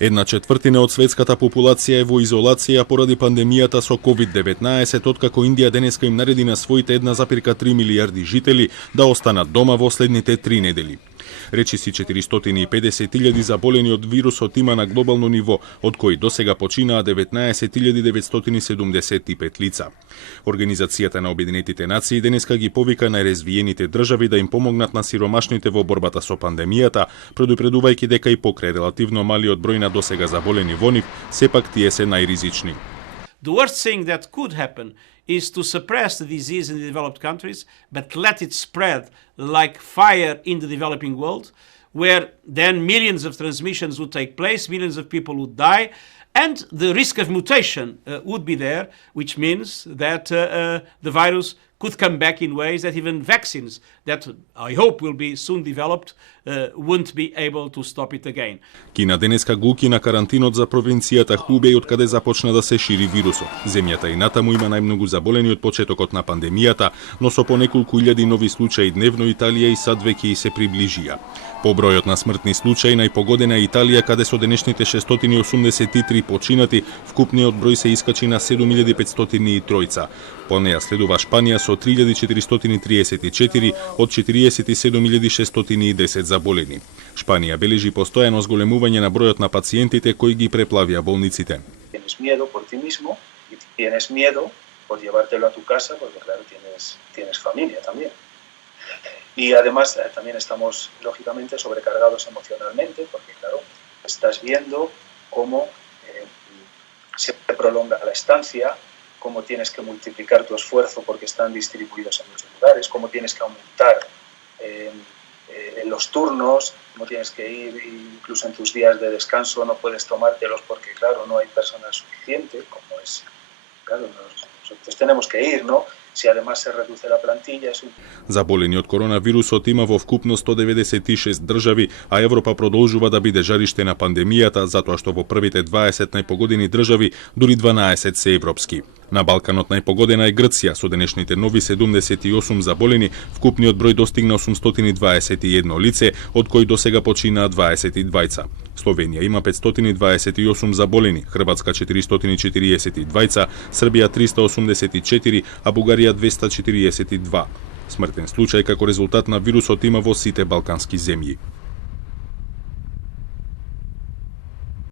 1/4 од светската популација е во изолација поради пандемијата со COVID-19, откако Индија денеска им нареди на своите 1,3 милијарди жители да останат дома во следните 3 недели. Речиси 450.000 заболени од вирусот има на глобално ниво, од кои досега починаа 19.975 лица. Организацијата на Обединетите нации денеска ги повика најразвиените држави да им помогнат на сиромашните во борбата со пандемијата, предупредувајќи дека и покрај релативно малиот број на досега заболени во нив, сепак тие се најризични. The worst thing that could happen is to suppress the disease in the developed countries, but let it spread like fire in the developing world, where then millions of transmissions would take place, millions of people would die, and the risk of mutation would be there, which means that the virus could come back in ways that even vaccines that I hope will be soon developed won't be able to stop it again. Кина денеска го укина карантинот за провинцијата Хубеј, од каде започна да се шири вирусот. Земјата и натаму има најмногу заболени од почетокот на пандемијата, но со по неколку илјади нови случаи дневно Италија и сад веќе и се приближија. По бројот на смртни случаи најпогодена е Италија, каде со денешните 683 починати, вкупниот број се искачи на 7503. По неја следува Шпанија со 3434 од 47.610 заболени. Шпанија бележи постојано зголемување на бројот на пациентите кои ги преплавија болниците. Tienes miedo por ti mismo y tienes miedo por llevártelo a tu casa porque claro tienes familia también. Y además también estamos lógicamente sobrecargados emocionalmente porque claro, estás viendo cómo se prolonga la estancia, cómo tienes que multiplicar tu esfuerzo porque están distribuidos en muchos lugares, cómo tienes que aumentar en los turnos, cómo tienes que ir incluso en tus días de descanso, no puedes tomártelos porque claro, no hay personal suficiente, como es, claro, nosotros tenemos que ir, ¿no? Si además se reduce la plantilla, es un... Заболени од коронавирусот има во вкупно 196 држави, а Европа продолжува да биде жариште на пандемијата, затоа што во првите 20 најпогодени држави дури 12 се европски. На Балканот најпогодена е Грција со денешните нови 78 заболени, вкупниот број достигна 821 лице, од кои досега починаа 22. Словенија има 528 заболени, Хрватска 442, Србија 384, а Бугарија 242. Смртен случај како резултат на вирусот има во сите балкански земји.